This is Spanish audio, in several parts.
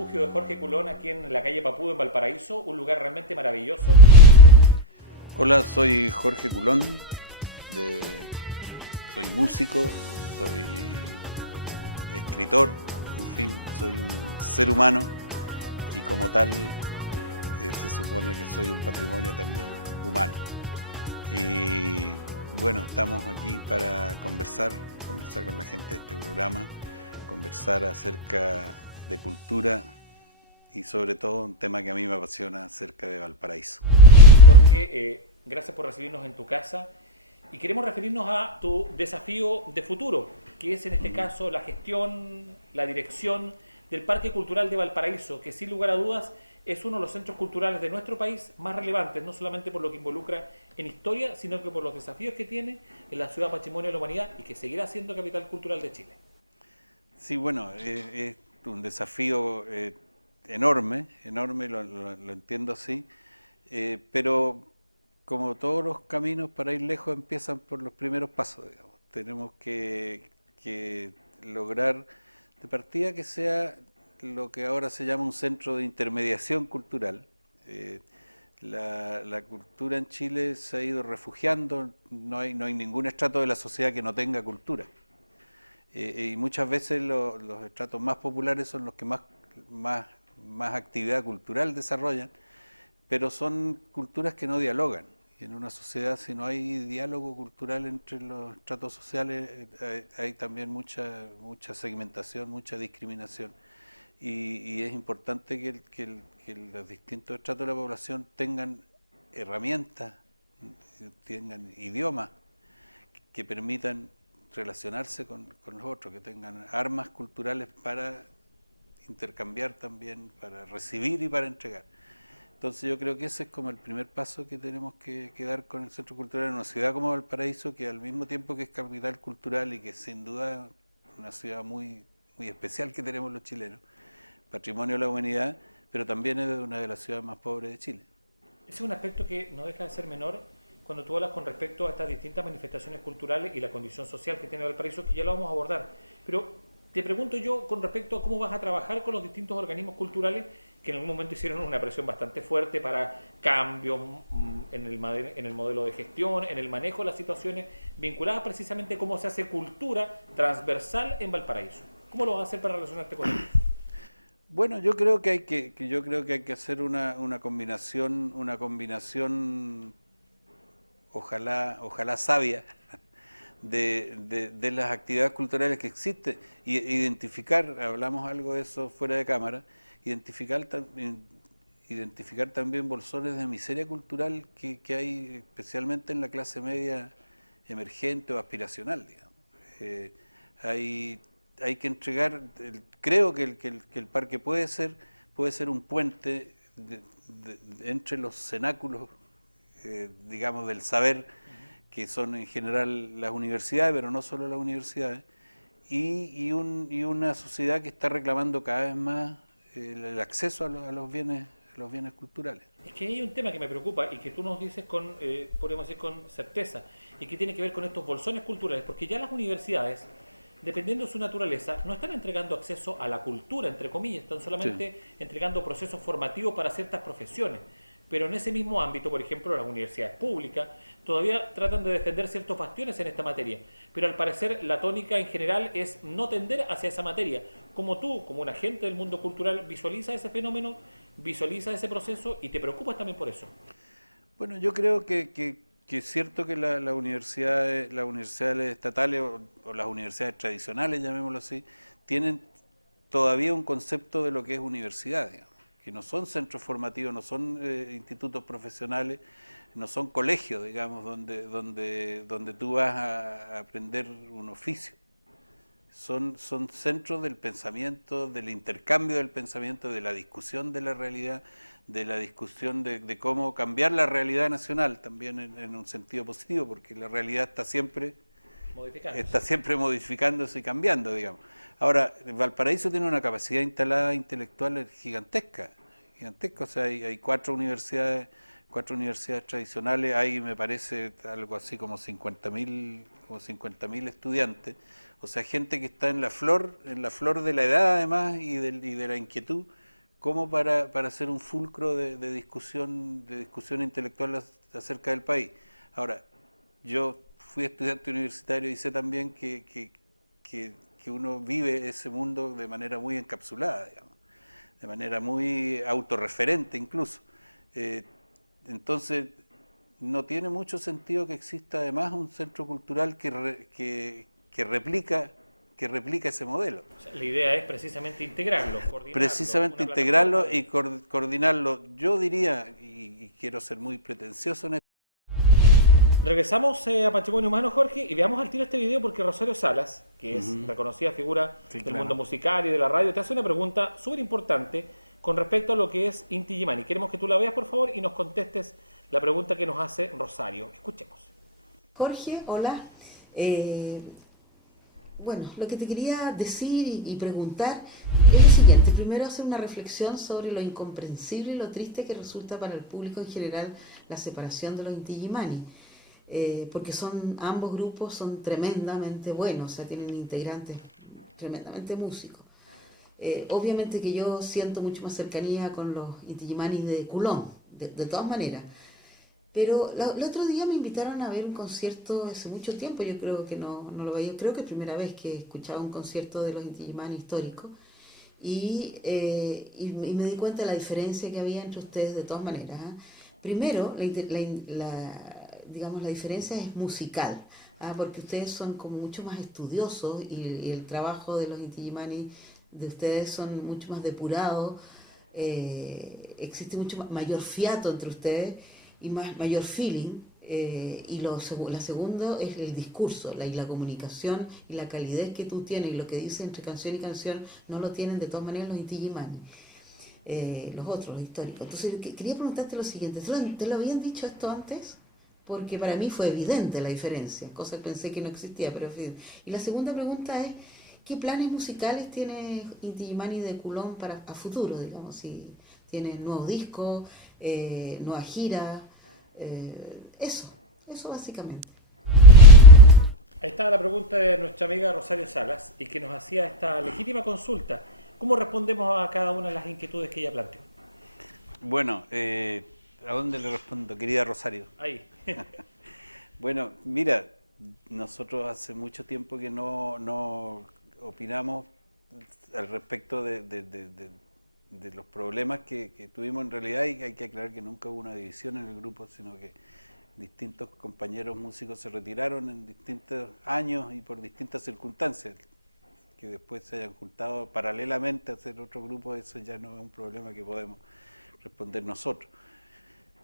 refugio de Jorge Culón aquí en la calle Papudo, en Valparaíso, un lugar realmente maravilloso. Hola, soy Jorge Culón, de- soy músico, soy escritor, en fin, soy un ser humano y como tal se supone que soy un patrimonio también humano. Y bueno, estamos aquí para conversar con la gente de este programa, conversar acerca de cultura y sobre todo un tema que a mí me apasiona acerca de Valparaíso. Jorge, gracias por recibirnos en tu casa y queremos referirnos a tu desafío de futuro, que es en este caso la gestión, la dirección del Parque Cultural de Valparaíso, que sin lugar a dudas es uno de los centros culturales de nuestro país más relevantes, no solamente por lo que involucra en historia, sino que por los desafíos que tiene en la ciudad patrimonio de la humanidad y que seguirá siendo capital cultural de Chile. Sí, bueno, es un desafío enorme, enorme, lo entiendo así, pero como todos los caminos para ir lejos empiezan por los primeros pasos, digamos. Tenemos que lograr de partida que sea lo que ahora se llama un centro de intermediación cultural. Eh, la cultura en Chile se ha ido refugiando, no hay ningún estrato de la sociedad que no tenga cultura. Y muchas veces los estratos más populares son los que más, más actividad cultural desarrollan, pero son culturas que no dialogan. Y en una sociedad, si no hay diálogo cultural entre los estratos sociales, hay también mucha segmentación, mucha discriminación. Y es importante que los distintos estratos de la población tengan herramientas, tengan idiomas que permitan relacionarse con los otros, que tengan armas culturales para intercambiar también, para recibir y para entregar. Entonces yo creo que ese es como el primer paso que tenemos que dar con el Centro Cultural en una ciudad como Valparaíso, que al mismo tiempo que es capital cultural y que sin duda es una ciudad muy especial que tenemos los chilenos, patrimonio de la humanidad, pero también es una de las ciudades más pobres de Chile. Ese es un aspecto que no deja de ser menor cuando tú hablas con respecto a estas distintas manifestaciones culturales y la condición social que tiene Valparaíso, que ya lo vamos a abordar. Pero te pregunto yo con respecto a cómo vas a trabajar con los distintos organismos culturales que en algún momento hicieron una presión bastante fuerte para cambios en el modelo de gestión, en el manejo de las situaciones vinculadas precisamente a cómo se hace cultura transversal en Valparaíso. ¿Cómo lo vas a hacer para relacionarte con ellos? Bueno, yo creo yo creo que hay que hacer una combinación, ojalá sabia, de las actividades culturales que existen y identificar, hablamos algo de eso fuera de cámara, identificar, identificar también bolsones de miseria cultural que hay especialmente en la clase media emergente o aspiracional, digamos. Eh, hay, hay que entregar, creo que el parque puede ser un puente entre los cenáculos, digamos, del saber, que son en general las universidades, pero no solo las universidades, y una sociedad que está reclamando cada vez más el acceso a los bienes culturales. Es que hay un tema que me preocupa y que tú nos dices con, podríamos decir, con certeza, y que tiene que ver con estos bolsones culturales, porque ya las universidades, dependiendo de su naturaleza, no están entregando acceso a la cultura, entre comillas, están Sí. solamente entregando procesos formativos para ciertas profesiones. Pero en ese mismo ámbito, por ejemplo, las universidades públicas todavía tratan de defender ciertos bastiones en esta materia. Pero al parecer la tónica en general es no tender hacia esa materia. Como tú, como un agente del mundo cultural, visualiza ese fenómeno, visualiza ese proceso y te preocupas también por eso. Bueno, yo creo que es cierto que las universidades estatales o las universidades tradicionales, llamémoslo así, tienen todavía un concepto de lo que es universidad, digamos, que no son centros formativos, no son institutos profesionales, no son colegios, digamos, donde tú vas a aprender un oficio. Son centros del pensamiento, del intercambio del pensamiento, de la discusión de la realidad, de la discusión de cómo cambiar la realidad nacional, también en un sentido positivo, porque la realidad está Modificándose. siempre modificándose y cambiando, digamos. Ahora, Valparaíso tiene una capacidad instalada intelectual gigantesca, gigantesca, o sea, hay cuatro universidades tradicionales, hay me parece algo así como 50.000 estudiantes, o sea, gente que está en la flor de la edad además y de la inquietud como para ser un fulcro de discusión intelectual acerca del país. Ahora, yo fui estudiante universitario y sé también que uno vive ese mundo de manera muy encapsulada, digamos, de manera muy autorreferente incluso. Eh, entonces, no tiene mucho sentido que exista además un centro cultural que replica ese modelo. O sea, la idea es precisamente integrarlo, coordinarlo, Precisamente una plataforma integrarlo y de... coordinarlo. Yo diría, y quiero ser muy pretencioso en esto. Regresamos a Patrimonio Humano, Jorge, y veamos al tiro este video porque Rosario Salas, que es Ujú. reconocida figura Sí, del mundo claro. musical y de la radio, te hace una pregunta súper importante con respecto a lo que es Inti Illimani. Queremos que tú la veas, por favor, y nos contestes la pregunta que nos hace Rosario. Escuchemos. Jorge, hola. Eh, bueno, lo que te quería decir y preguntar es lo siguiente. Primero hacer una reflexión sobre lo incomprensible y lo triste que resulta para el público en general la separación de los Inti Illimani. Porque ambos grupos son tremendamente buenos, o sea, tienen integrantes tremendamente músicos. Obviamente que yo siento mucho más cercanía con los Inti Illimani de Culón, de todas maneras. Pero el otro día me invitaron a ver un concierto hace mucho tiempo, yo creo que no lo veía, creo que es primera vez que escuchaba un concierto de los Inti Illimani histórico y me di cuenta de la diferencia que había entre ustedes de todas maneras. ¿Eh? Primero, digamos, la diferencia es musical, porque ustedes son como mucho más estudiosos y el trabajo de los Inti Illimani de ustedes son mucho más depurados, existe mucho mayor fiato entre ustedes y mayor feeling. La segunda es el discurso, la comunicación y la calidez que tú tienes y lo que dices entre canción y canción no lo tienen de todas maneras los Inti Illimani, los otros, los históricos. Entonces quería preguntarte lo siguiente, ¿te lo habían dicho esto antes? Porque para mí fue evidente la diferencia, cosa que pensé que no existía, pero en fin. Y la segunda pregunta es, ¿qué planes musicales tiene Inti Illimani de Culón a futuro, digamos? Si tienen nuevos discos, nueva gira, eso básicamente. Ahí está la pregunta de nuestra amiga Rosario Salas y que nos hacía esta legítima consulta. ¿Cómo respondemos a cada una de las inquietudes que ella planteó? Bueno, ¿a dónde le respondo, querida Rosario? Ahí. Bueno, mira, nosotros hace mucho tiempo que no opinamos al respecto de los problemas que tuvimos en realidad, y hay que aclarar que nunca hubo una división en el grupo, sino que distintos compañeros músicos se retiraron en distintos años y por distintas circunstancias. Que después se hayan juntado paralelamente a hacer otro grupo, eso ya no es un problema que podemos responder nosotros.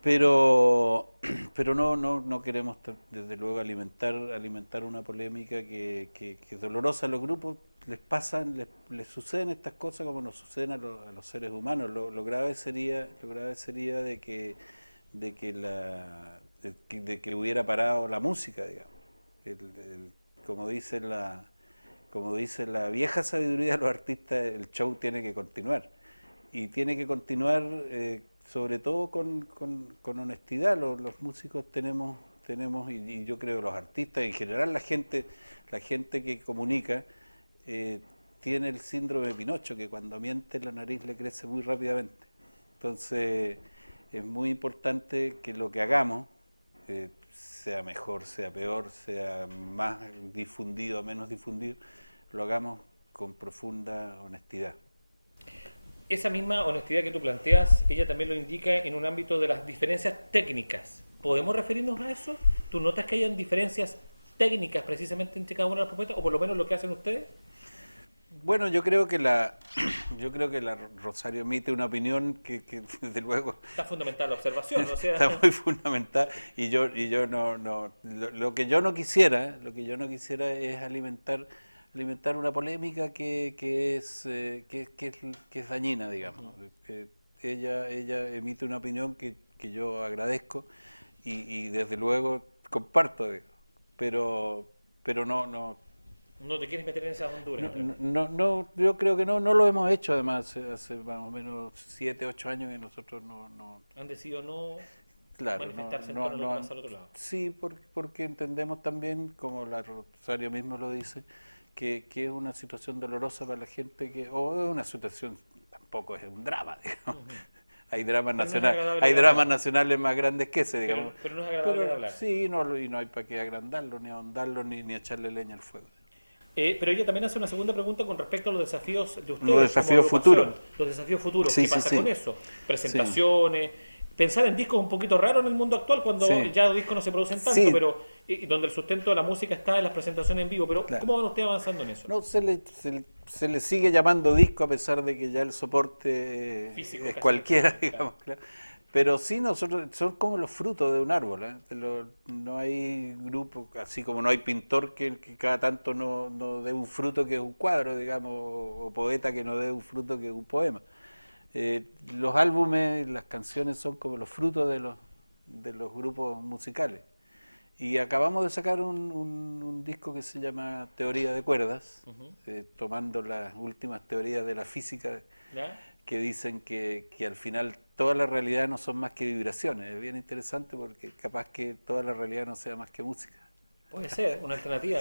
Pero no queremos desde luego alimentar una polémica que es dolorosa. A los grupos les suceden estas cosas como nos suceden a los seres humanos. Lo grave sería de que hubiera parado la música, digamos. Como dice la vieja sabiduría de los artistas, el show tiene que continuar. Y tiene que continuar sobre todo con honestidad. Los músicos tenemos y yo creo los artistas, en general la gente que comunica, tiene el síndrome de Pinocho, que cuando miente la nariz le crece muy rápidamente. Entonces es muy importante que lo que hagamos, sea mejor, sea peor, sea más difundido o menos difundido, lo hagamos con profunda honestidad. Esa misma honestidad que tú planteas, ella también lo indica en un ámbito de las diferencias técnicas. ¿Podemos referirnos a eso? ¿Tú notas que hayan diferencias técnicas precisamente entre cada una de las propuestas, o por lo menos lo que hacen ustedes? Bueno, yo creo que la Rosario emite una opinión que desde luego Está fundamental la observación, o sea... está muy fundamental, y yo no lo que yo no quisiera es alimentar una polémica que es dañina, digamos. Ella emite una opinión que yo agradezco y desde luego comparto, digamos, pero no. No te quieres meter en esas honduras. Yo creo que no lo hemos hecho. Además hace más o menos 7, 8 años que nosotros no. Han decidido no Claro, manifestarse en torno a lo que pasa al otro lado. sí, porque entendemos también, como la Rosario mismo lo dice, que es una situación dolorosa para la gente, o es una situación tampoco es un drama, digamos. Hay dramas Pero no es nacionales, agradable hay de dramas hablar. nacionales más grandes que ese, digamos. Pero no es agradable de hablar. Sí, no, y no hay para qué agrandarlo, ni ahondarlo, ni echarle leña al fuego. Pero ella también hace una segunda pregunta con respecto a los desafíos de ustedes Los desafíos como agrupación, futuros. los desafíos futuros. Sí, ¿Qué sí, pasa sí. con eso? Presentaciones. Pensar en discos es un poquito raro en el mundo actual cuando Sí. ya los discos no se producen tanto, Sí. pero donde el sustento de la música está en las presentaciones en vivo. Pero Claro. ¿cómo van ustedes avanzando en eso? No, se le sigue llamando disco a pesar de que ya el soporte Físico es casi cualquiera, no existe, digamos. Claro. Pero sí, nosotros son como los frutos de un árbol. No hay grupo, así como no hay pintor que cada tanto no dé un fruto que es un cuadro, digamos, o poeta que no dé un fruto que es un poema. Los álbumes, las canciones son como los frutos de los grupos musicales. Y acabamos de sacar un disco que se llama Teoría de Cuerdas, tomando las últimas teorías de la física ¿Ya? que dicen que al final toda la realidad no son más que vibraciones. Es bien interesante porque capaz que toda la realidad no sea más que música. Puede ser una alternativa.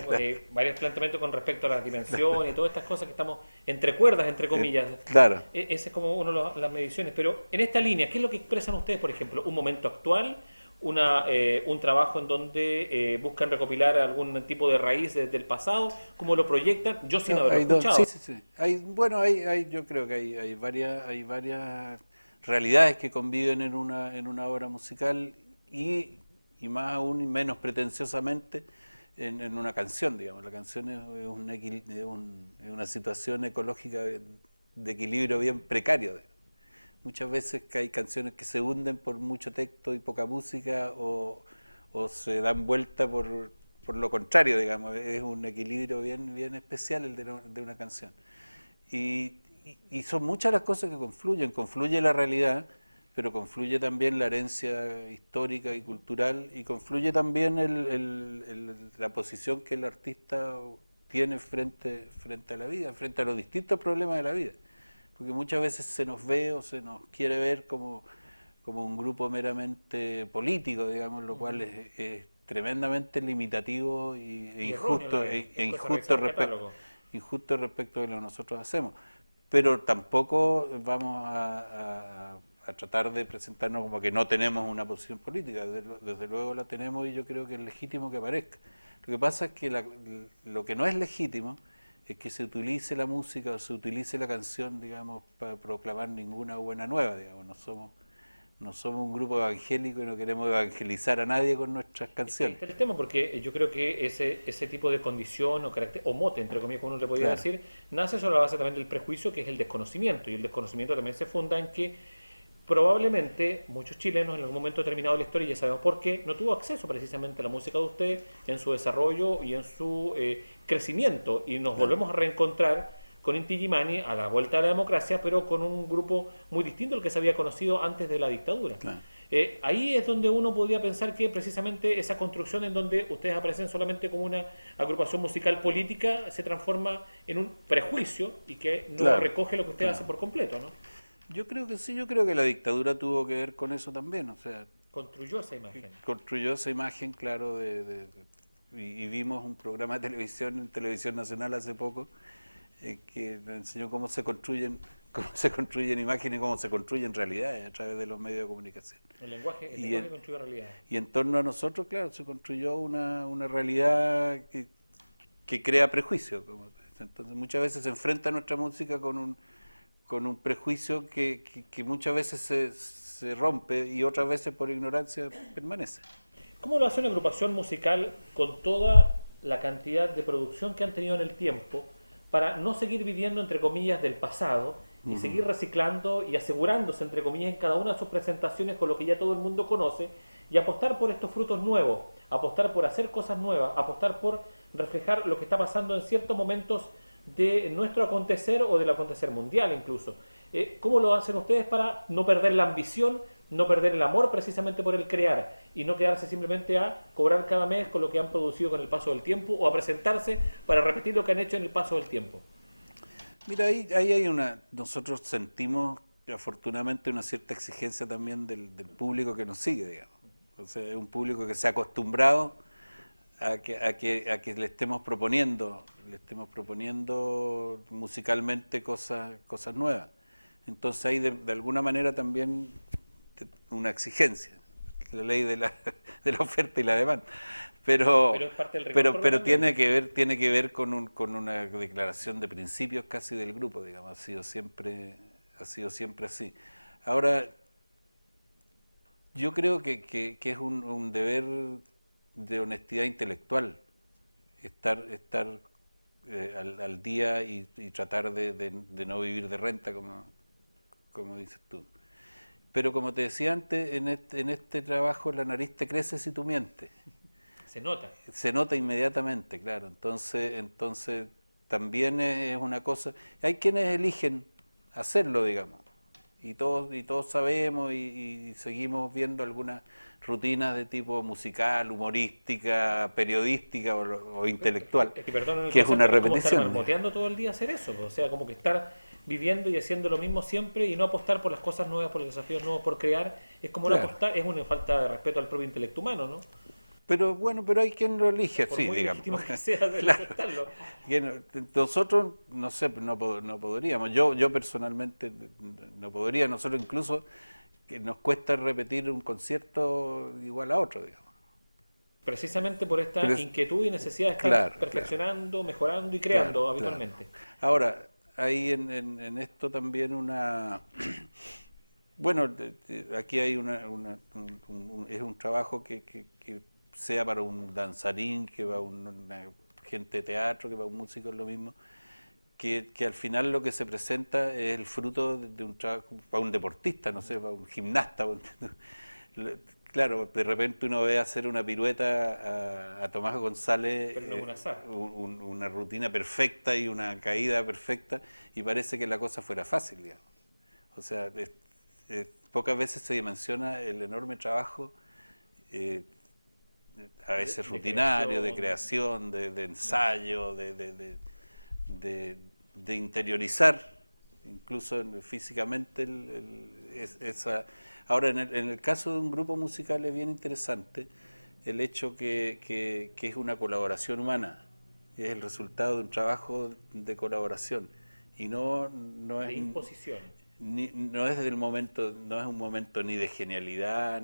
Varios planteamientos con respecto a las dimensiones y todas estas cosas que estamos entre cuerdas, entre comillas. Claro. Esa es como una de las mediciones. Pero en esta línea, ¿qué es lo que expresan ustedes, por ejemplo? ¿Un momento actual? Un trabajo en donde buscan recopilar algún tipo de raíz del pasado? ¿Cómo lo proyectan? Yo sin haberlo Hay dos, escuchado. sí. Yo creo que hay varias realidades que conviven en una obra musical y más aún y menos pretenciosamente en una canción, digamos. La canción es una situación ecológica de equilibrio bien precario, digamos. Muchas veces que hay canciones que se hunden por mucho texto y poca música o se dan vuelta por lo contrario, digamos. Es un equilibrio bien especial el de una canción. Y son muchas las cosas que confluyen. Confluye la realidad, pero confluye también la herencia histórica y cultural y confluye también la posición que el artista tiene frente a la vida, frente a los distintos problemas de la vida. Porque muchas veces se nos ve o se nos quiere ver como un grupo meramente político, digamos, lo cual es tremendamente limitativo e injusto, injusto respecto de lo que nosotros hacemos. Pero tampoco vamos a tratar de presentarnos como que no tenemos una posición política. Desde luego la tenemos y yo creo que es legítimo que aparezca. Lo que pasa es que lo que no es legítimo es que se utilice la música o se utilice la canción, digamos, para proclamar ninguna buena nueva, digamos. No somos un grupo evangélico y no queremos evangelizar a nadie con nuestras canciones. Este es el tema, porque yo creo que ese tipo de condición o carácter, o mote, entre comillas, como uno le podría Claro. decir, nace sobre la base también del prejuicio, que es el desconocimiento. Y el desconocimiento también se funda en que probablemente muchos chilenos en algún momento determinado de la historia, ya sabemos por qué, no tuvo acceso precisamente a la música de usted en su desarrollo y en su crecimiento. Y nos volvemos a reencontrar con Inti Illimani a la vuelta de la democracia, pero con un grupo muy distinto al que se había conocido antes de la dictadura. Claro. Ahí es donde uno podría pensar que precisamente esa construcción en donde ustedes aparecen solamente como una agrupación musical política se transforma en un prejuicio y que no Claro, recoge lo que usted claro. hace por completo, ¿no? Yo creo que sí, yo creo que la dictadura tuvo que ver con eso también, o sea, Construyó esa imagen. construyó esa imagen, claro, y vimos un programa de televisión en Televisión Nacional hace poco que nos enseñó cómo se construyen imágenes y cómo se construyen realidades a través de los medios de comunicación. El lenguaje construyó realidad. Y en torno a nosotros, claro, se construyó una realidad que crea prejuicio. Entonces muchas veces se enfrenta nuestra música con un prejuicio que muchas veces se rompe y otras veces por ignorancia permanece. ¿Cómo lo hace una agrupación musical con toda la cantidad de producción que han tenido en el tiempo para no seguir viviendo, entre comillas, del pasado y seguir reciclando y asegurándose, entre comillas, en cada una de sus presentaciones con lo que ya todo el mundo conoce y apostar por estos frutos nuevos, apostar por hacer cosas nuevas, apostar por reflejar lo que está pasando en ciertos momentos de nuestro acontecer o del acontecer mundial incluso? ¿Cómo lo hacen ustedes para no perder la ambición, no perder el amor precisamente por el crear y no quedarse simplemente a cobrar cada mes con lo que han producido con el paso del tiempo o a presentarse para repetir lo que han hecho en el paso del tiempo? Mira, ahí nosotros sentimos afortunadamente una cierta exigencia también del público que nos sigue, digamos. O sea, es un público que se ha acostumbrado a que le estemos proponiendo musicalmente cosas nuevas. Entonces hay de alguna manera también una exigencia, la ley de la oferta y la demanda. Pero, Pero es parte del reencuentro pero también. tiene que ver con una declaración de principios casi del grupo, digamos, ha sido siempre así. Ahora, yo creo que es un deber de honestidad intelectual estar al día y tratar de no vivir de renta, como dices tú. Pero como te decía antes, en este trabajo la nariz te crece si tú mientes. Se nota. Se nota inmediatamente, claro. Entonces también es una cosa. Hay quienes eligen hacerlo, digamos. Y todos sabemos y seguimos viendo algunas rutinas de tipo musical, humorística, periodística o intelectual, Es que, perdón el que es una concepto, es como estar repetición. marmoteando todo el día hacer eso. O sea, como que estar viviendo y haciendo lo mismo siempre y no apostar por las cosas nuevas, por los desafíos nuevos, por crear. Es como una Claro. apostar, es una falta de respeto al propio intelecto humano, ¿no? Pero bueno, pero hay quien lo elige, Por sí, muy digamos. legítimo que sea de Claro. aceptarlo. Nosotros, no sé, no podríamos. Yo personalmente no podría. Nosotros incluso que nos cuesta repetir un concierto igual a otro, digamos. Precisamente por esta Pero inquietud y necesidad de estar claro, claro, perfeccionando, mejorando y claro, creando claro. habitualmente. Ahora, hay en esto también una... Bueno, aquí hay es un trabajo que sea para un danzarín, que va una gente de teatro, que va un músico, es lo mismo, que al final lo que se presenta es el fruto de un trabajo para un deportista, no sé, para un gimnasta. Claro, de repente uno ve hacer una pirueta a Tomás González, Pero no es un azar. una rutina perfecta y una caída perfecta, y parece que la cosa fuera fácil, digamos. O sea, pocas veces se dimensiona el enorme trabajo, eh, a veces De rutinario, de creación. creación, de ensayo, de interiorizar, incluso físicamente, esa... Ahora, en el caso de un grupo musical es bien interesante el hecho que es una colaboración humana, es el resultado de un trabajo de colaboración, y no De es... imposición. No es del momento, no es un momento ni de genialidad,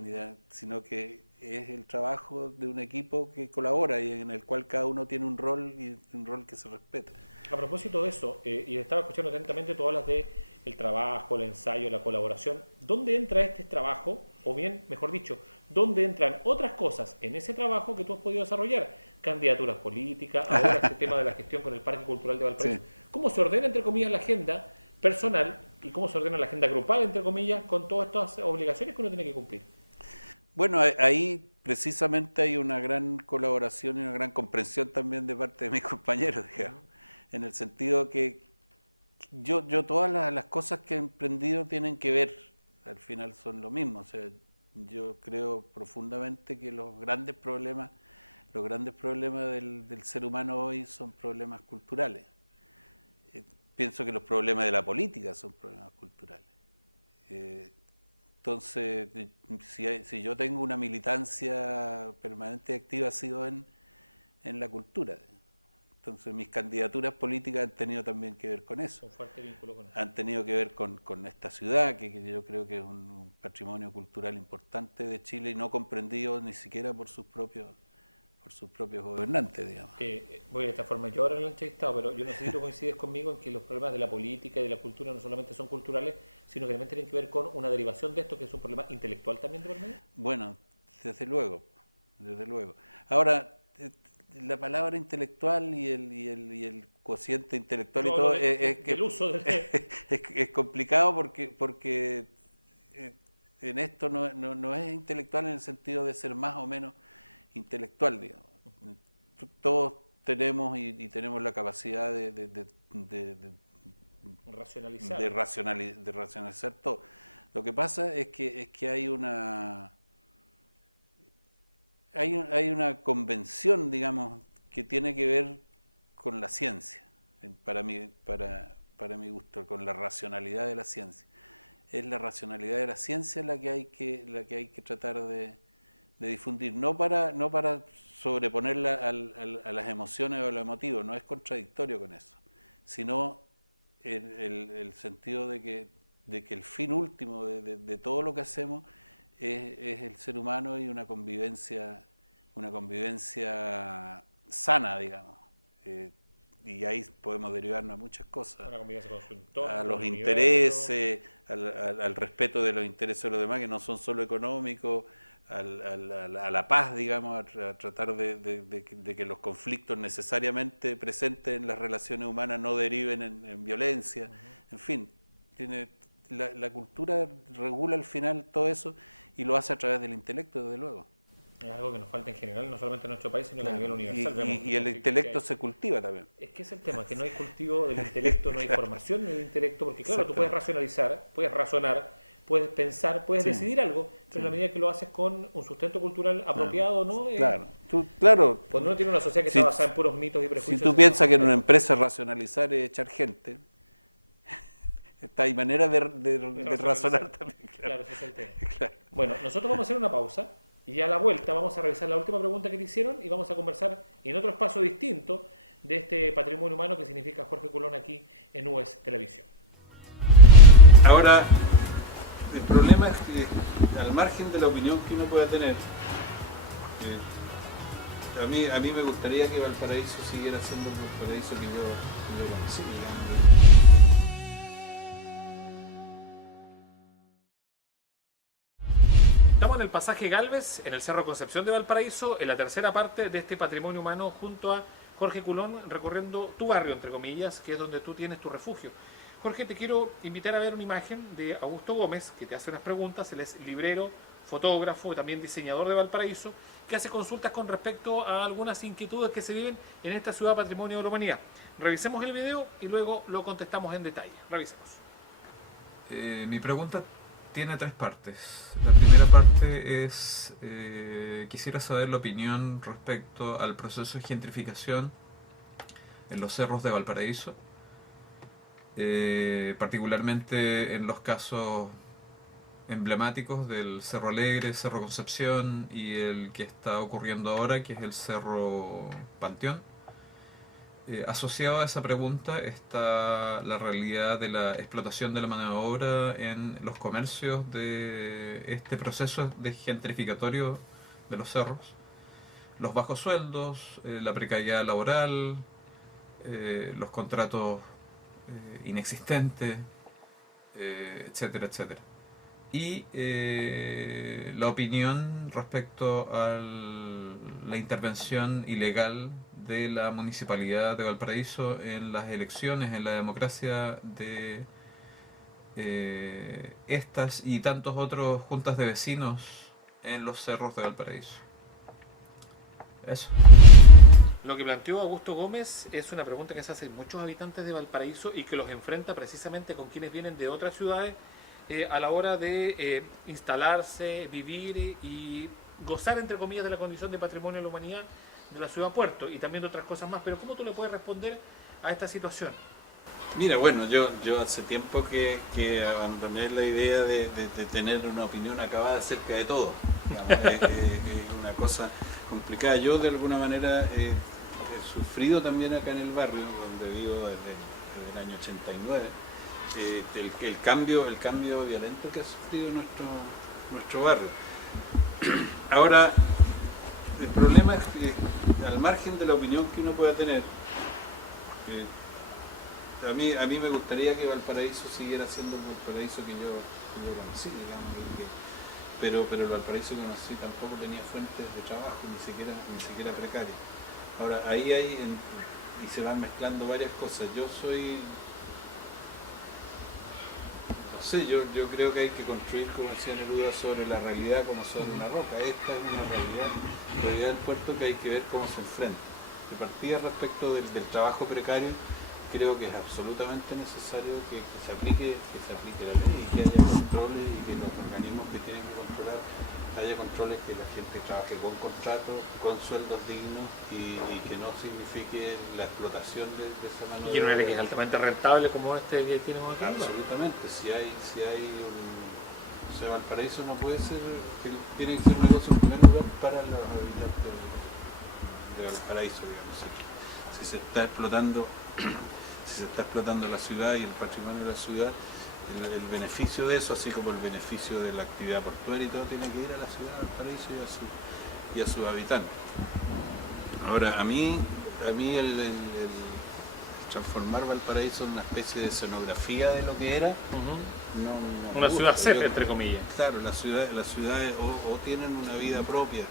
sino que es el trabajo de un equipo que colabora y en el cual cada uno tiene un rol y un rol que se respeta. A propósito de eso, y estaba escuchando atentamente, tú hablas de el trabajo, el ensayo, la colaboración. ¿Dónde entra este trabajo? O bien, mejor dicho, ¿dónde entran otras cosas en ese trabajo que tú has podido desarrollar? Candidaturas políticas, ahora este tema de la gestión con el Parque Cultural de Sí. Valparaíso. ¿Cómo se ordena, entre comillas, la agenda personal y cómo se ordena la agenda grupal, entre comillas, con todas estas obligaciones que uno tiene que cumplir? Bueno, ahí precisamente hay una gran colaboración y una gran comprensión también de parte de mis compañeros, digamos, en el sentido que yo todas las cosas que he emprendido tienen que ver, al final son lo mismo, o sea, yo creo profundamente que los grandes problemas del ser humano hoy son problemas culturales. Pienso que los problemas de la política son problemas culturales. Eh, entonces, si yo tengo una militancia permanente y activa ha sido en la cultura. Entonces, mis candidaturas políticas han tenido también que ver con eso. Un fuerte vínculo con eso. Han tenido que ver con esta ciudad, que yo creo que es un patrimonio cultural importante de Chile y no comprendido ni siquiera por sus propios gobernantes, digamos. Voy de esta forma, yo ahora no lo he entrevistado, pero yo no sé si tú coincides conmigo en que los problemas de la política y de la cultura no solamente son culturales, sino que también tienen que ver con una derivación de esto, que es un problema intelectual también de por medio. Bueno, desde luego, desde luego. Ahora, la palabra intelectual y el cociente intelectual y No, todo del uso del... es complicado porque en esto no es intelectual en el sentido de ser más o menos intelectual, digamos. Todos tenemos y tenemos la capacidad racionalizar. de racionalizar todo. Lo que pasa es que hay una convención, digamos, que tiene que ver con la ciencia, para mi gusto, con la racionalidad de la ciencia. Es la racionalidad de la ciencia la que hay que tratar de difundir, no para sobreponerla a las emociones o a lo emotivo, no es contradictorio con eso, sino el sentido de que de que el fin último de todo lo que hacemos es el ser humano y una convivencia sana, digamos. Y ahí podemos derivarnos a muchas cosas. Una convivencia con su entorno, A con los el intereses, al respeto de los intereses de los demás, que no son solo económicos, a la paz, digamos, a tratar de que los conflictos necesariamente presentes en las relaciones humanas no deriven en violencia. En fin, la cultura regula al final todo eso y lo hace a través del intelecto, desde luego. Es algo que nos falta en general, no solamente en nuestro país, sino Claro. a nivel universal. Vemos Y el conflictos intelecto que hay. se cultiva también. Es que es el tema, que no hay cultivo del intelecto, no hay formación del intelecto, porque claro, tú puedes racionalizar, puedes razonar, puedes pensar, puedes decidir algo, pero en la medida que lo haces con un sustento cultural apropiado, ¿no? Claro. Cuando uno tiene una sociedad que Si- está basada en puros mitos y prejuicios... Si tú piensas que en una empresa racionalizar es echar gente, hay manera de razonar también. Claro, ese es el tema. Claro. Bueno, nosotros vamos a hacer una pausa y ya a la vuelta vamos a revisar la última pregunta que te hicieron y vamos a conversar en otro espacio distinto de este patrimonio humano que significa Jorge Colón aquí en UES Televisión. Ahora, el problema es que, al margen de la opinión que uno pueda tener, a mí me gustaría que Valparaíso siguiera siendo el Valparaíso que yo conocí. Estamos en el pasaje Galvez, en el Cerro Concepción de Valparaíso, en la tercera parte de este patrimonio humano junto a Jorge Colón, recorriendo tu barrio, entre comillas, que es donde tú tienes tu refugio. Jorge, te quiero invitar a ver una imagen de Augusto Gómez, que te hace unas preguntas. Él es librero, fotógrafo y también diseñador de Valparaíso, que hace consultas con respecto a algunas inquietudes que se viven en esta ciudad patrimonio de la humanidad. Revisemos el video y luego lo contestamos en detalle. Revisemos. Mi pregunta tiene tres partes. La primera parte es, quisiera saber la opinión respecto al proceso de gentrificación en los cerros de Valparaíso, particularmente en los casos emblemáticos del Cerro Alegre, Cerro Concepción y el que está ocurriendo ahora, que es el Cerro Panteón. Asociado a esa pregunta está la realidad de la explotación de la mano de obra en los comercios de este proceso de gentrificatorio de los cerros, los bajos sueldos, la precariedad laboral, los contratos inexistentes, etcétera, etcétera. Y la opinión respecto a la intervención ilegal de la Municipalidad de Valparaíso en las elecciones, en la democracia de estas y tantos otros juntas de vecinos en los cerros de Valparaíso. Eso. Lo que planteó Augusto Gómez es una pregunta que se hacen muchos habitantes de Valparaíso y que los enfrenta precisamente con quienes vienen de otras ciudades a la hora de instalarse, vivir y gozar, entre comillas, de la condición de patrimonio de la humanidad de la ciudad puerto y también de otras cosas más. Pero ¿cómo tú le puedes responder a esta situación? Mira, bueno, yo hace tiempo que abandoné la idea de tener una opinión acabada acerca de todo. Digamos, es una cosa complicada. Yo de alguna manera he sufrido también acá en el barrio, donde vivo desde el año 89, el cambio violento que ha sufrido nuestro barrio. Ahora, el problema es que, al margen de la opinión que uno pueda tener, a mí me gustaría que Valparaíso siguiera siendo el Valparaíso que yo conocí, digamos, pero el Valparaíso que conocí tampoco tenía fuentes de trabajo, ni siquiera precario. Ahora, ahí y se van mezclando varias cosas. Yo creo que hay que construir, como sin duda, sobre la realidad como sobre una roca. Esta es una realidad del puerto que hay que ver cómo se enfrenta. De partida, respecto del trabajo precario, creo que es absolutamente necesario que se aplique la ley, que haya control y que los organismos que tienen que controlar haya controles, que la gente trabaje con contratos, con sueldos dignos y que no signifique la explotación de esa manera. Y en un área que es altamente rentable como este que tiene un Absolutamente. Si hay o sea, Valparaíso no puede ser, tiene que ser un negocio en primer lugar para los habitantes de Valparaíso, digamos. Si se está explotando la ciudad y el patrimonio de la ciudad, el beneficio de eso, así como el beneficio de la actividad portuaria y todo, tiene que ir a la ciudad de Valparaíso y a sus habitantes. Ahora, a mí el transformar Valparaíso en una especie de escenografía de lo que era, no Una me ciudad gusta. ser, entre comillas. Claro, las ciudades o tienen una vida propia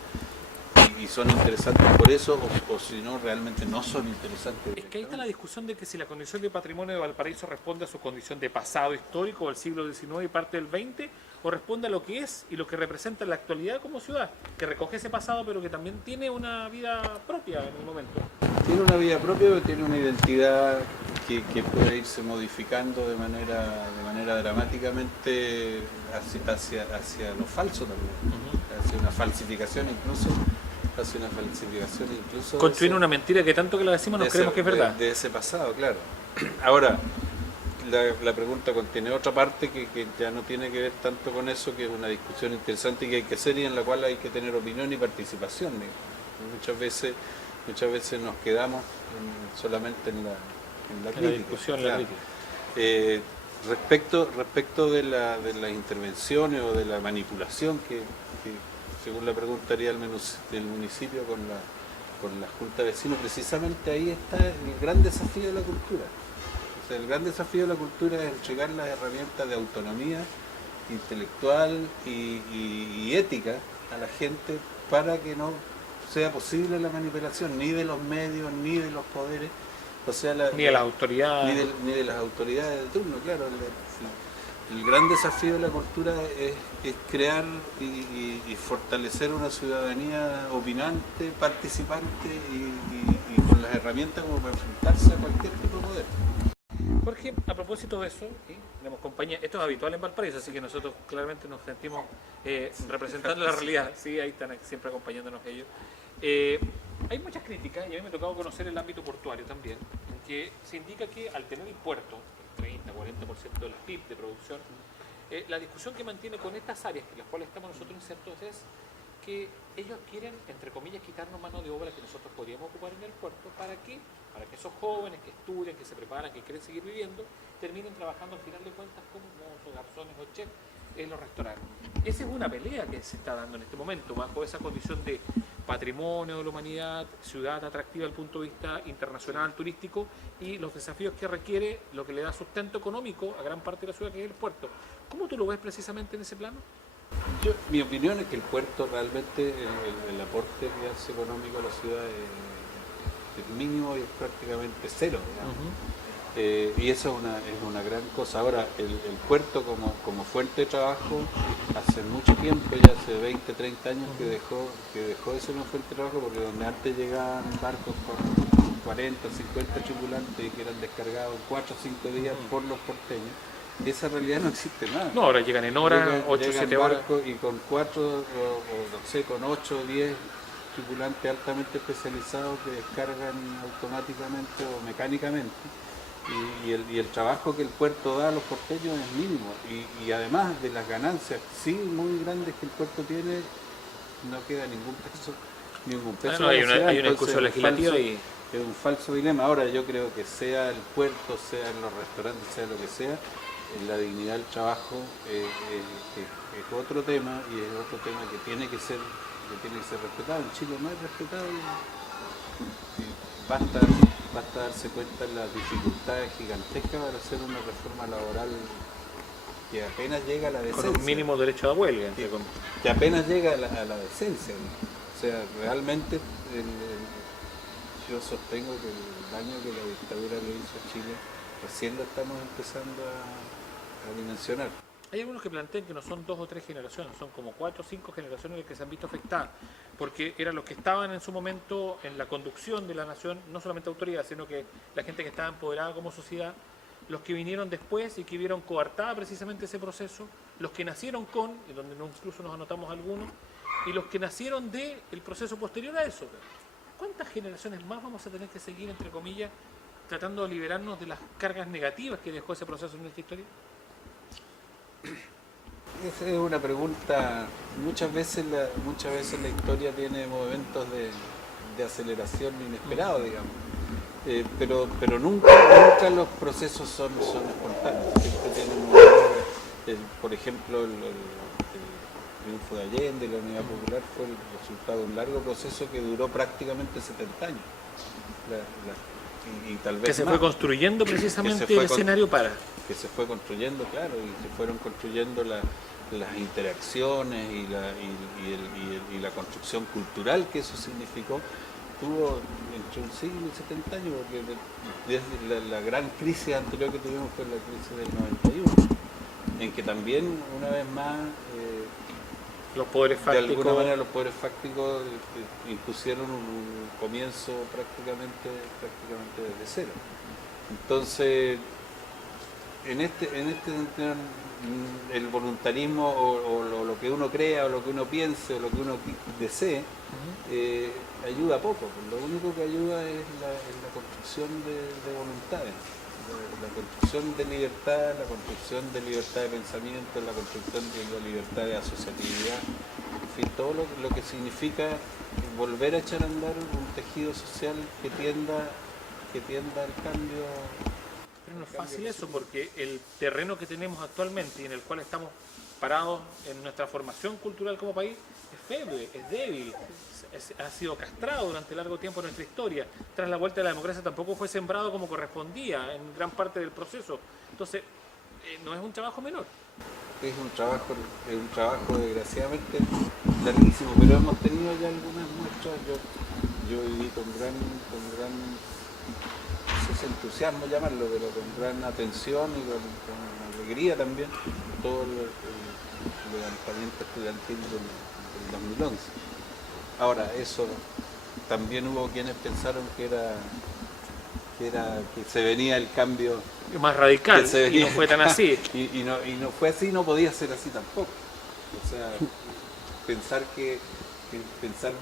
y son interesantes por eso, o si no, realmente no son interesantes. Es que ahí está la discusión de que si la condición de patrimonio de Valparaíso responde a su condición de pasado histórico del siglo XIX y parte del XX, o responde a lo que es y lo que representa en la actualidad como ciudad, que recoge ese pasado pero que también tiene una vida propia en el momento. Tiene una vida propia, pero tiene una identidad que puede irse modificando de manera dramáticamente hacia lo falso también, hacia una falsificación incluso. Construir una mentira que tanto que lo decimos nos creemos que es verdad. De ese pasado, claro. Ahora, la pregunta contiene otra parte que ya no tiene que ver tanto con eso, que es una discusión interesante que hay que hacer y en la cual hay que tener opinión y participación. Muchas veces nos quedamos solamente en la discusión, claro. la crítica. Respecto de las intervenciones o de la manipulación que según la pregunta haría del municipio con la Junta de Vecinos, precisamente ahí está el gran desafío de la cultura. O sea, el gran desafío de la cultura es entregar las herramientas de autonomía intelectual y ética a la gente para que no sea posible la manipulación ni de los medios, ni de los poderes, o sea, ni de las autoridades. Ni de las autoridades del turno, claro. El gran desafío de la cultura es crear y fortalecer una ciudadanía opinante, participante y con las herramientas como para enfrentarse a cualquier tipo de poder. Jorge, a propósito de eso, ¿sí? Tenemos compañía, esto es habitual en Valparaíso, así que nosotros claramente nos sentimos representando la realidad, sí, ahí están siempre acompañándonos ellos. Hay muchas críticas, y a mí me ha tocado conocer el ámbito portuario también, en que se indica que al tener el puerto, 30-40% de la FIP de producción, la discusión que mantiene con estas áreas en las cuales estamos nosotros insertos es que ellos quieren, entre comillas, quitarnos mano de obra que nosotros podríamos ocupar en el puerto. ¿Para qué? Para que esos jóvenes que estudian, que se preparan, que quieren seguir viviendo, terminen trabajando al final de cuentas como garzones o chefs en los restaurantes. Esa es una pelea que se está dando en este momento, bajo esa condición de patrimonio de la humanidad, ciudad atractiva desde el punto de vista internacional, turístico, y los desafíos que requiere lo que le da sustento económico a gran parte de la ciudad, que es el puerto. ¿Cómo tú lo ves precisamente en ese plano? Mi opinión es que el puerto realmente, el aporte económico a la ciudad es mínimo y es prácticamente cero. Y eso es una gran cosa. Ahora, el puerto como fuente de trabajo, hace mucho tiempo, ya hace 20, 30 años que dejó de ser una fuente de trabajo, porque donde antes llegaban barcos con 40, 50 tripulantes y que eran descargados 4 o 5 días por los porteños, esa realidad no existe más. No, ahora llegan en horas, 8 o 7 horas. Y con 4 no sé, con 8 o 10 tripulantes altamente especializados que descargan automáticamente o mecánicamente. Y el trabajo que el puerto da a los porteños es mínimo. Y además de las ganancias sí muy grandes que el puerto tiene, no queda ningún peso. Hay una discusión legislativa y es un falso dilema. Ahora yo creo que sea el puerto, sea en los restaurantes, sea lo que sea, la dignidad del trabajo es otro tema, y es otro tema que tiene que ser respetado. En Chile no es respetado y basta darse cuenta de las dificultades gigantescas para hacer una reforma laboral que apenas llega a la decencia. con un mínimo derecho a huelga. Que apenas llega a la decencia, ¿no? O sea, realmente yo sostengo que el daño que la dictadura le hizo a Chile recién lo estamos empezando a dimensionar. Hay algunos que plantean que no son 2 o 3 generaciones, son como 4 o 5 generaciones que se han visto afectadas, porque eran los que estaban en su momento en la conducción de la nación, no solamente autoridades, sino que la gente que estaba empoderada como sociedad, los que vinieron después y que vieron coartada precisamente ese proceso, los que nacieron con, y donde incluso nos anotamos algunos, y los que nacieron del proceso posterior a eso. ¿Cuántas generaciones más vamos a tener que seguir, entre comillas, tratando de liberarnos de las cargas negativas que dejó ese proceso en nuestra historia? Esa es una pregunta. Muchas veces la historia tiene momentos de aceleración inesperado, digamos. Pero nunca los procesos son espontáneos. Siempre tienen un por ejemplo, el triunfo de Allende, la Unidad Popular, fue el resultado de un largo proceso que duró prácticamente 70 años. Y tal vez que se más. fue construyendo precisamente fue el escenario para. Que se fue construyendo, claro, y se fueron construyendo las interacciones y la construcción cultural que eso significó. Tuvo entre un siglo y 70 años, porque desde la gran crisis anterior que tuvimos fue la crisis del 91, en que también, una vez más, Los poderes de fácticos. alguna manera los poderes fácticos impusieron un comienzo prácticamente desde cero. Entonces, en este sentido, el voluntarismo o lo que uno crea, o lo que uno piense, o lo que uno desee, ayuda poco. Lo único que ayuda es la construcción de voluntades, la construcción de libertad, la construcción de libertad de pensamiento, la construcción de la libertad de asociatividad, en fin, todo lo que significa volver a echar a andar un tejido social que tienda al cambio. Pero no es fácil eso, porque el terreno que tenemos actualmente y en el cual estamos parados en nuestra formación cultural como país es feble, es débil, ha sido castrado durante largo tiempo en nuestra historia. Tras la vuelta de la democracia tampoco fue sembrado como correspondía en gran parte del proceso. Entonces, no es un trabajo menor. Es un trabajo desgraciadamente larguísimo, pero hemos tenido ya algunas muestras. Yo viví con gran no sé si entusiasmo llamarlo, pero con gran atención y con alegría también todo el levantamiento estudiantil del 2011. Ahora, eso también hubo quienes pensaron que se venía el cambio Más radical, y y no fue tan así. y no fue así, no podía ser así tampoco. O sea, pensar que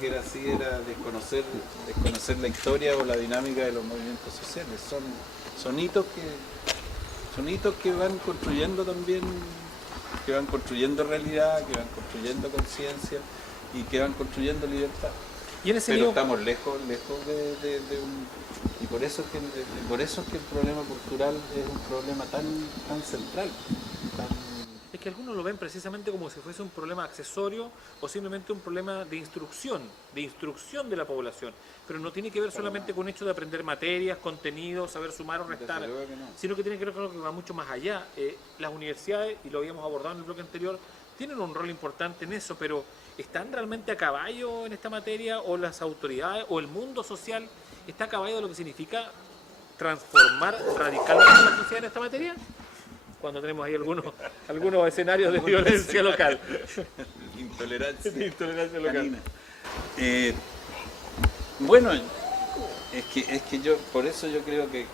era así era desconocer la historia o la dinámica de los movimientos sociales. Son hitos que van construyendo también, que van construyendo realidad, que van construyendo conciencia y que van construyendo libertad. Y en ese Pero lío, estamos lejos de un... Y por eso es que el problema cultural es un problema tan central. es que algunos lo ven precisamente como si fuese un problema accesorio o simplemente un problema de instrucción de la población. Pero no tiene que ver solamente con el hecho de aprender materias, contenidos, saber sumar o restar, Desde luego que no. sino que tiene que ver con algo que va mucho más allá. Las universidades, y lo habíamos abordado en el bloque anterior, tienen un rol importante en eso, pero ¿están realmente a caballo en esta materia? ¿O las autoridades o el mundo social está a caballo de lo que significa transformar radicalmente la sociedad en esta materia? Cuando tenemos ahí algunos escenarios de violencia local. Intolerancia. Intolerancia local. Bueno, es que yo, por eso yo creo que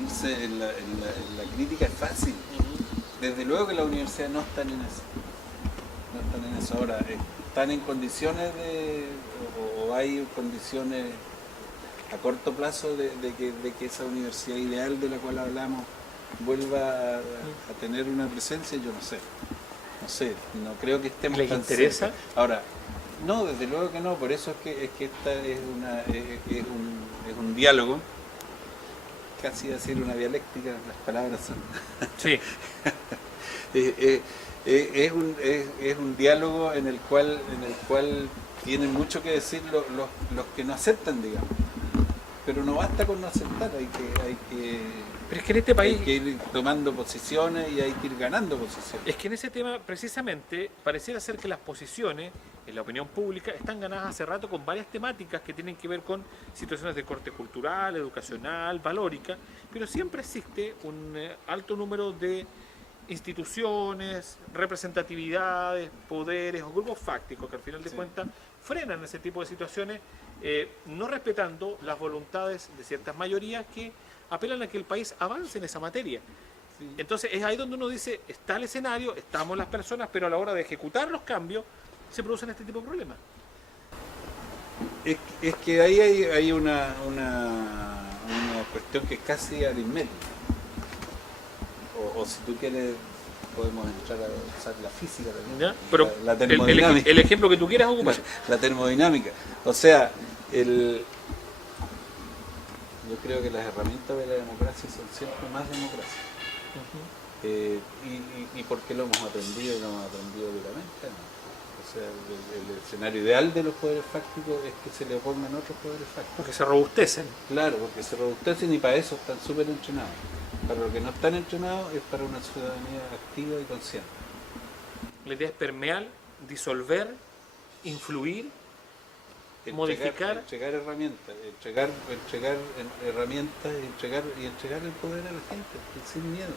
irse en la crítica es fácil. Desde luego que las universidades no están en eso. No están en eso ahora. Están en condiciones o hay condiciones a corto plazo de que esa universidad ideal de la cual hablamos vuelva a tener una presencia. Yo no sé, no creo que estemos ¿Les tan interesa? cerca. Ahora, no, desde luego que no, por eso es que esta es un diálogo, casi decir una dialéctica, las palabras son... Sí. Es un diálogo en el cual tienen mucho que decir los que no aceptan, digamos. Pero no basta con no aceptar, hay que Pero es que en este país... hay que ir tomando posiciones y hay que ir ganando posiciones. Es que en ese tema, precisamente, pareciera ser que las posiciones en la opinión pública están ganadas hace rato con varias temáticas que tienen que ver con situaciones de corte cultural, educacional, valórica, pero siempre existe un alto número de instituciones, representatividades, poderes o grupos fácticos que al final de cuentas frenan ese tipo de situaciones, no respetando las voluntades de ciertas mayorías que apelan a que el país avance en esa materia. Entonces es ahí donde uno dice, está el escenario, estamos las personas, pero a la hora de ejecutar los cambios se producen este tipo de problemas. Es que ahí hay una cuestión que es casi aritmética. O si tú quieres, podemos entrar a usar la física también. ¿Ya? Pero la termodinámica. el ejemplo que tú quieras ocupar. La termodinámica. O sea, yo creo que las herramientas de la democracia son siempre más democracia. Y por qué lo hemos aprendido y lo hemos aprendido duramente, ¿no? O sea, el escenario ideal de los poderes fácticos es que se le opongan otros poderes fácticos. Porque se robustecen. Claro, porque se robustecen y para eso están súper entrenados. Para los que no están entrenados es para una ciudadanía activa y consciente. La idea es permear, disolver, influir, modificar. Entregar herramientas, entregar herramientas y entregar el poder a la gente, sin miedo.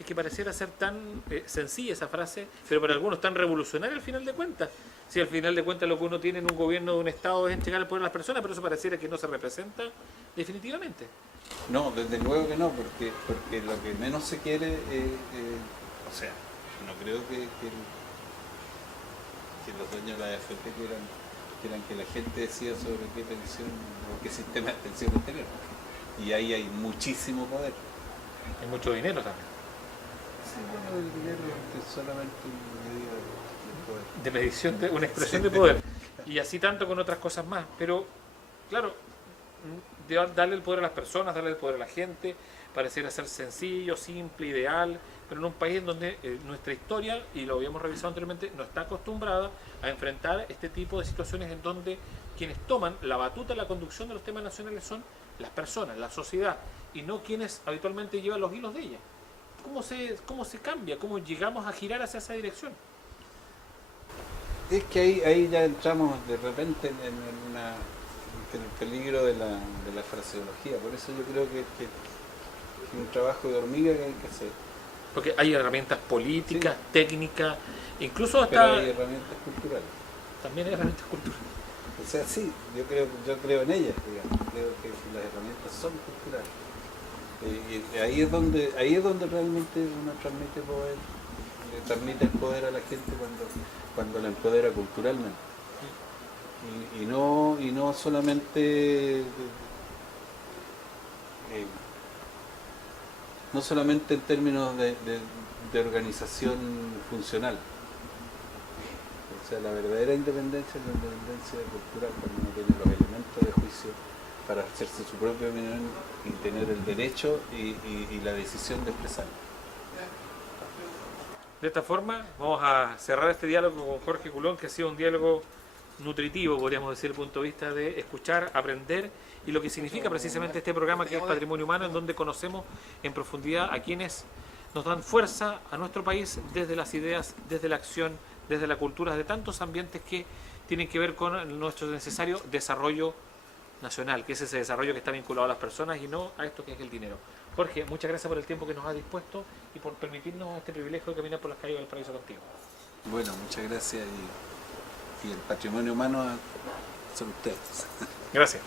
Es que pareciera ser tan sencilla esa frase, pero para algunos tan revolucionaria al final de cuentas. Si al final de cuentas lo que uno tiene en un gobierno de un Estado es entregar el poder a las personas, pero eso pareciera que no se representa definitivamente. No, desde luego que no, porque lo que menos se quiere, o sea, no creo que los dueños de la AFP quieran que la gente decida sobre qué pensión o qué sistema de pensiones tener. Y ahí hay muchísimo poder. Hay mucho dinero también. Sí, bueno, el dinero es solamente una medida de poder. De medición, una expresión de poder. Y así tanto con otras cosas más. Pero, claro, darle el poder a las personas, darle el poder a la gente, pareciera ser sencillo, simple, ideal, pero en un país en donde nuestra historia, y lo habíamos revisado anteriormente, no está acostumbrada a enfrentar este tipo de situaciones en donde quienes toman la batuta en la conducción de los temas nacionales son las personas, la sociedad, y no quienes habitualmente llevan los hilos de ella. ¿Cómo se cambia? ¿Cómo llegamos a girar hacia esa dirección? Es que ahí ya entramos de repente en el peligro de la fraseología, por eso yo creo que es un trabajo de hormiga que hay que hacer. Porque hay herramientas políticas, sí, técnicas, incluso pero hasta... hay herramientas culturales. También hay herramientas culturales. O sea, sí, yo creo en ellas, digamos. Creo que las herramientas son culturales. Y ahí es donde realmente uno transmite poder, le transmite el poder a la gente cuando la empodera culturalmente. Y no solamente en términos de organización funcional. O sea, la verdadera independencia es la independencia cultural, cuando uno tiene los elementos de juicio para hacerse su propia opinión y tener el derecho y la decisión de expresarlo. De esta forma, vamos a cerrar este diálogo con Jorge Coulon, que ha sido un diálogo nutritivo, podríamos decir, desde el punto de vista de escuchar, aprender y lo que significa precisamente este programa que es Patrimonio Humano, en donde conocemos en profundidad a quienes nos dan fuerza a nuestro país desde las ideas, desde la acción, desde la cultura, de tantos ambientes que tienen que ver con nuestro necesario desarrollo nacional, que es ese desarrollo que está vinculado a las personas y no a esto que es el dinero. Jorge, muchas gracias por el tiempo que nos has dispuesto y por permitirnos este privilegio de caminar por las calles del Paraíso contigo. Bueno, muchas gracias y el patrimonio humano son ustedes. Gracias.